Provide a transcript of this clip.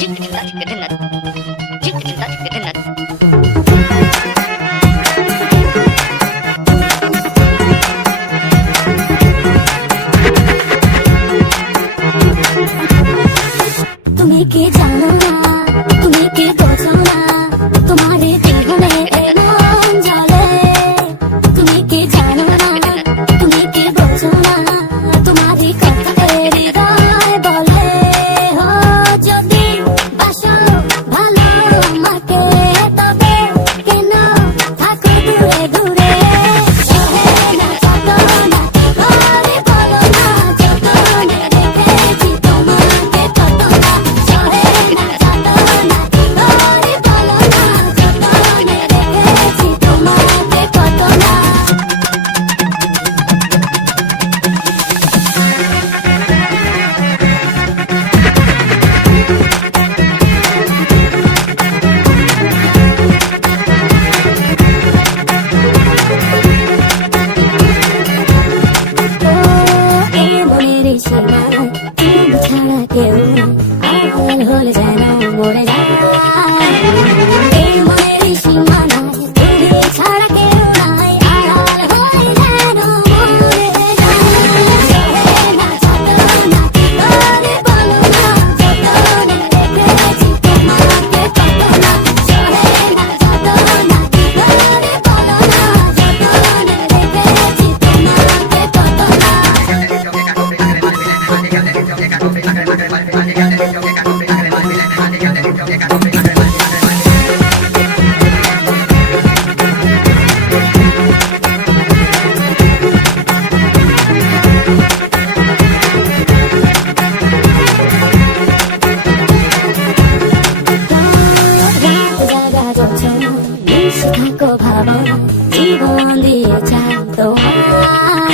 তুমি কি জানো না, তুমি কি বোঝো না, তোমার জীবনে এমন জ্বলে। তুমি কি জানো না, তুমি কি বোঝো না, তোমারই কথা হৃদয় বলে। ও যদি বাসো ভালো আমাকে, তবে কেন থাকো দূরে দূরে। সহে না যত না ঘরে বলো না, যতনে রেখেছি তোমাকে কত না। সহে না যত না ঘরে বলো না, যতনে রেখেছি তোমাকে কত না। এই মনের সীমানায় তুমি ছাড়া কেউ আড়াল হলে যেন মরে যায়। এই মনের সীমানায় তুমি ছাড়া কেউ নাই, আড়াল হলে যেন মরে যায়। সহে না যত না ঘরে বলো না, যতনে রেখেছি তোমাকে কত না। সহে না যত না ঘরে বলো না, যতনে রেখেছি তোমাকে কত না। জীবন দিয়ে চাই তোমার।